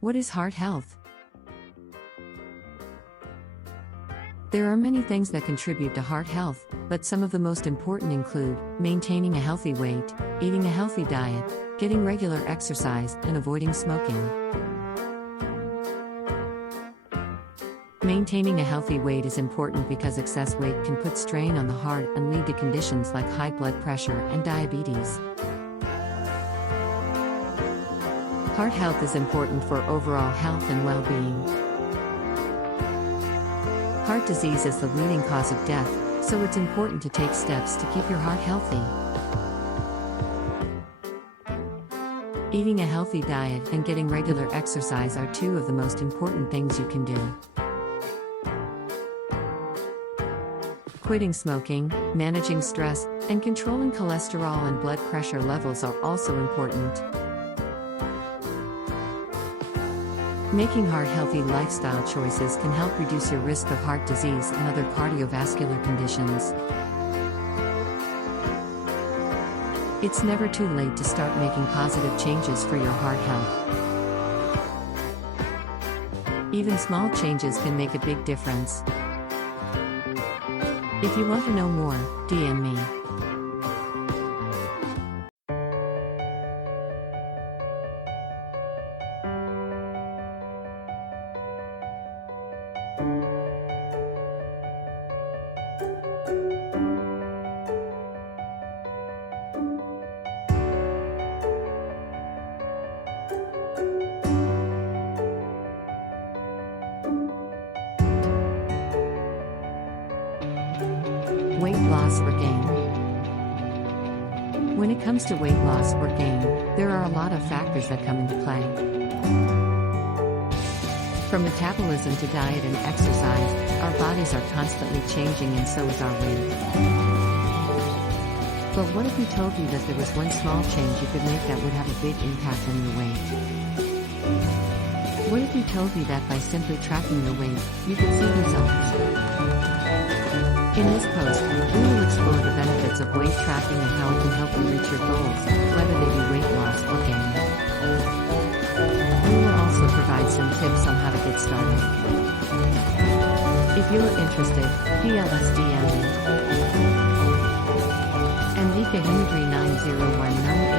What is heart health? There are many things that contribute to heart health, but some of the most important include maintaining a healthy weight, eating a healthy diet, getting regular exercise, and avoiding smoking. Maintaining a healthy weight is important because excess weight can put strain on the heart and lead to conditions like high blood pressure and diabetes. Heart health is important for overall health and well-being. Heart disease is the leading cause of death, so it's important to take steps to keep your heart healthy. Eating a healthy diet and getting regular exercise are two of the most important things you can do. Quitting smoking, managing stress, and controlling cholesterol and blood pressure levels are also important. Making heart-healthy lifestyle choices can help reduce your risk of heart disease and other cardiovascular conditions. It's never too late to start making positive changes for your heart health. Even small changes can make a big difference. If you want to know more, DM me. Weight loss or gain. When it comes to weight loss or gain, there are a lot of factors that come into play. From metabolism to diet and exercise, our bodies are constantly changing and so is our weight. But what if we told you that there was one small change you could make that would have a big impact on your weight? What if we told you that by simply tracking your weight, you could see results? In this post, we will explore the benefits of weight tracking and how it can help you reach your goals, whether they be weight loss or gain. We will also provide some tips on how to get started. If you are interested, DM me. Ambika Hemadri 9019